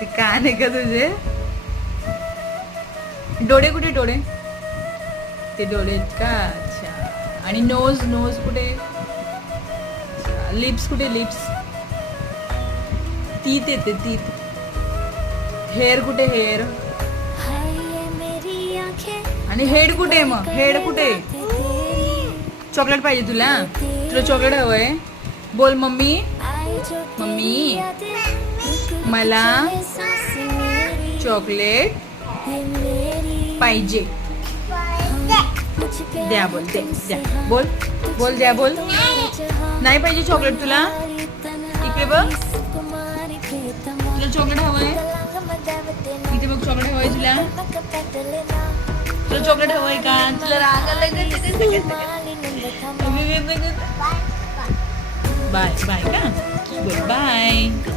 ते कान आहे का तुझे? डोळे कुठे डोळे? ते डोळे आहेत का? अच्छा. आणि नोज नोज कुठे? लिप्स कुठे लिप्स? तीत येते तीत. हेअर कुठे हेअर? आणि हेड कुठे मग? हेड कुठे? चॉकलेट पाहिजे तुला? तुला चॉकलेट हवंय? बोल मम्मी. मम्मी मला चॉकलेट पाहिजे. द्या बोल द्या बोल बोल द्या बोल. नाही पाहिजे चॉकलेट तुला? इकडे बघ. तुला चॉकलेट हवंय? इथे बघ चॉकलेट हवंय तुला? तुला चॉकलेट हवंय का? तुला राग आलाय का? बाय बाय का? बोल बाय.